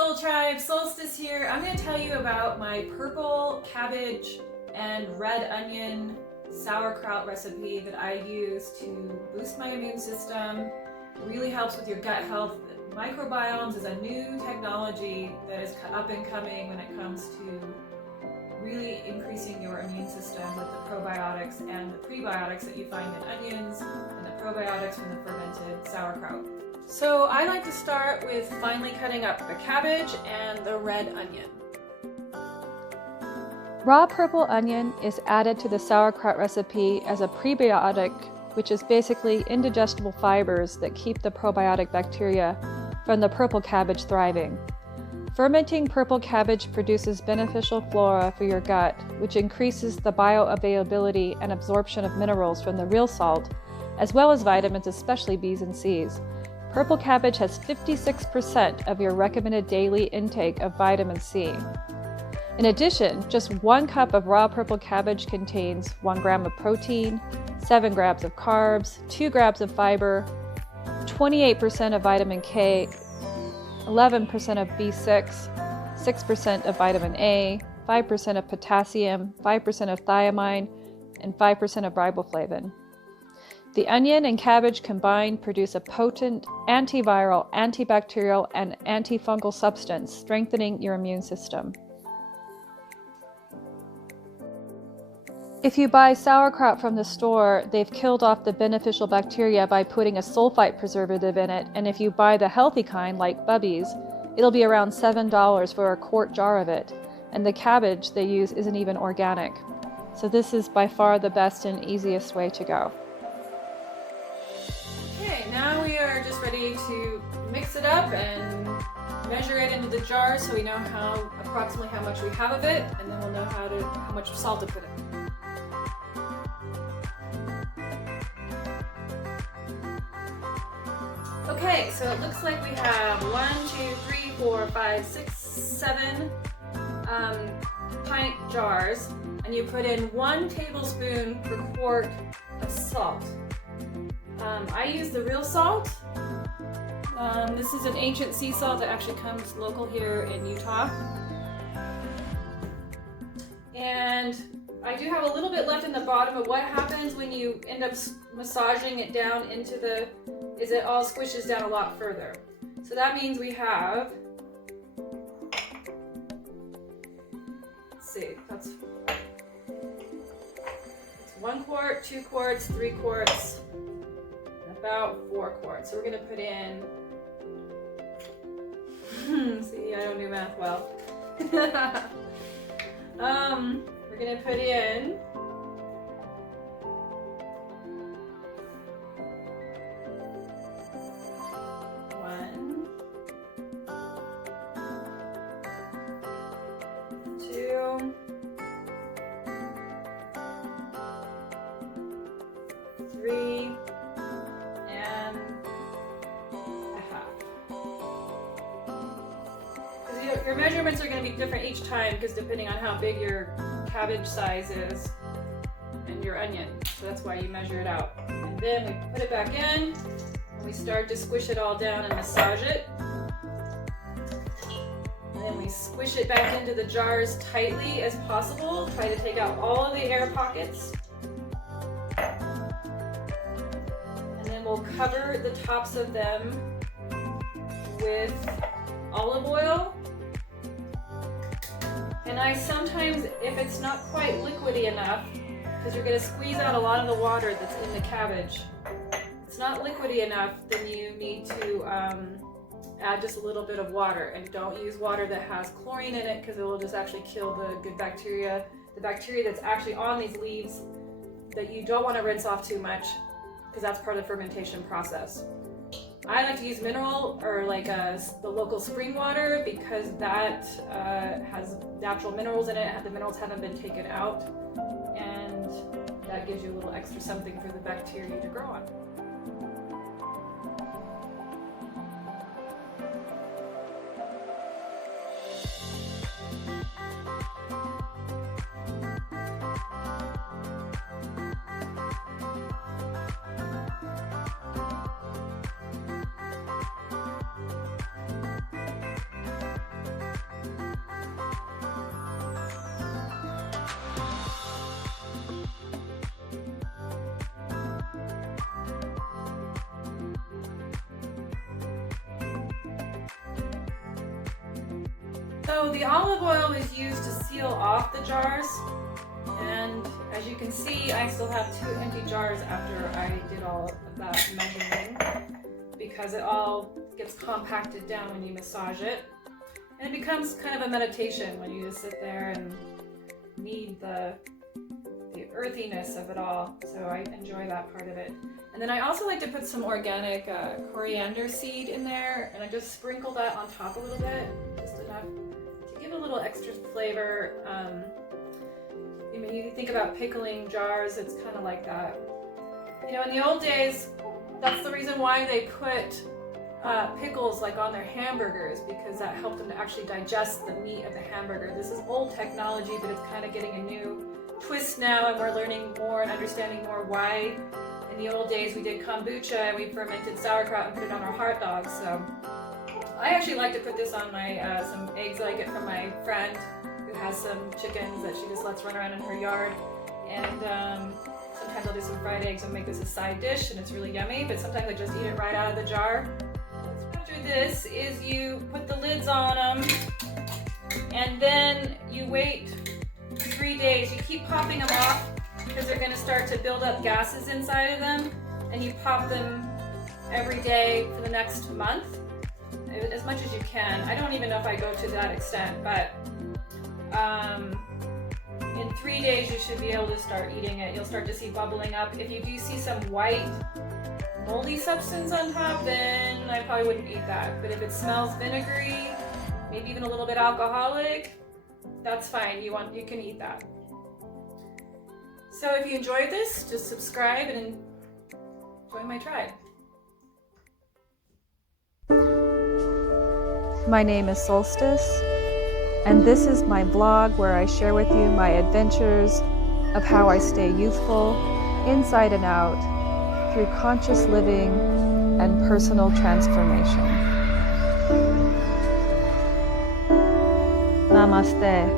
Soul Tribe, Solstice here. I'm going to tell you about my purple cabbage and red onion sauerkraut recipe that I use to boost my immune system. It really helps with your gut health. Microbiomes is a new technology that is up and coming when it comes to really increasing your immune system with the probiotics and the prebiotics that you find in onions and the probiotics from the fermented sauerkraut. So I like to start with finely cutting up the cabbage and the red onion. Raw purple onion is added to the sauerkraut recipe as a prebiotic, which is basically indigestible fibers that keep the probiotic bacteria from the purple cabbage thriving. Fermenting purple cabbage produces beneficial flora for your gut, which increases the bioavailability and absorption of minerals from the real salt, as well as vitamins, especially B's and C's. Purple cabbage has 56% of your recommended daily intake of vitamin C. In addition, just 1 cup of raw purple cabbage contains 1 gram of protein, 7 grams of carbs, 2 grams of fiber, 28% of vitamin K, 11% of B6, 6% of vitamin A, 5% of potassium, 5% of thiamine, and 5% of riboflavin. The onion and cabbage combined produce a potent antiviral, antibacterial, and antifungal substance, strengthening your immune system. If you buy sauerkraut from the store, they've killed off the beneficial bacteria by putting a sulfite preservative in it, and if you buy the healthy kind, like Bubby's, it'll be around $7 for a quart jar of it, and the cabbage they use isn't even organic. So this is by far the best and easiest way to go. Okay, now we are just ready to mix it up and measure it into the jar so we know approximately how much we have of it, and then we'll know how much salt to put in. Okay, so it looks like we have 1, 2, 3, 4, 5, 6, 7 pint jars, and you put in 1 tablespoon per quart of salt. I use the real salt. This is an ancient sea salt that actually comes local here in Utah. And I do have a little bit left in the bottom, but what happens when you end up massaging it down into is it all squishes down a lot further. So that means we have, let's see, that's 1 quart, 2 quarts, 3 quarts, about 4 quarts. So we're gonna put in, see, I don't do math well. We're gonna put in 1, 2, 3, and a half. Your measurements are going to be different each time because depending on how big your cabbage size is and your onion. So that's why you measure it out. And then we put it back in and we start to squish it all down and massage it. And then we squish it back into the jars tightly as possible. Try to take out all of the air pockets. And then we'll cover the tops of them with olive oil. And I sometimes, if it's not quite liquidy enough, because you're going to squeeze out a lot of the water that's in the cabbage, if it's not liquidy enough, then you need to add just a little bit of water. And don't use water that has chlorine in it because it will just actually kill the good bacteria, the bacteria that's actually on these leaves that you don't want to rinse off too much because that's part of the fermentation process. I like to use mineral or like the local spring water because that has natural minerals in it. The minerals haven't been taken out, and that gives you a little extra something for the bacteria to grow on. So the olive oil is used to seal off the jars, and as you can see, I still have 2 empty jars after I did all of that measuring, because it all gets compacted down when you massage it. And it becomes kind of a meditation when you just sit there and knead the earthiness of it all. So I enjoy that part of it. And then I also like to put some organic coriander seed in there, and I just sprinkle that on top a little bit, just enough to give a little extra flavor. You think about pickling jars, it's kind of like that. You know, in the old days, that's the reason why they put pickles like on their hamburgers, because that helped them to actually digest the meat of the hamburger. This is old technology, but it's kind of getting a new twist now, and we're learning more and understanding more why. In the old days, we did kombucha and we fermented sauerkraut and put it on our hot dogs. So I actually like to put this on my some eggs that I get from my friend who has some chickens that she just lets run around in her yard. And sometimes I'll do some fried eggs and make this a side dish, and it's really yummy. But sometimes I just eat it right out of the jar. After this is you put the lids on them, and then you wait 3 days. You keep popping them off because they're going to start to build up gases inside of them, and you pop them every day for the next month, as much as you can. I don't even know if I go to that extent, but in 3 days you should be able to start eating it. You'll start to see bubbling up. If you do see some white moldy substance on top, then I probably wouldn't eat that. But if it smells vinegary, maybe even a little bit alcoholic, that's fine. You can eat that. So if you enjoyed this, just subscribe and join my tribe. My name is Solstice, and this is my blog where I share with you my adventures of how I stay youthful, inside and out, through conscious living and personal transformation. Namaste.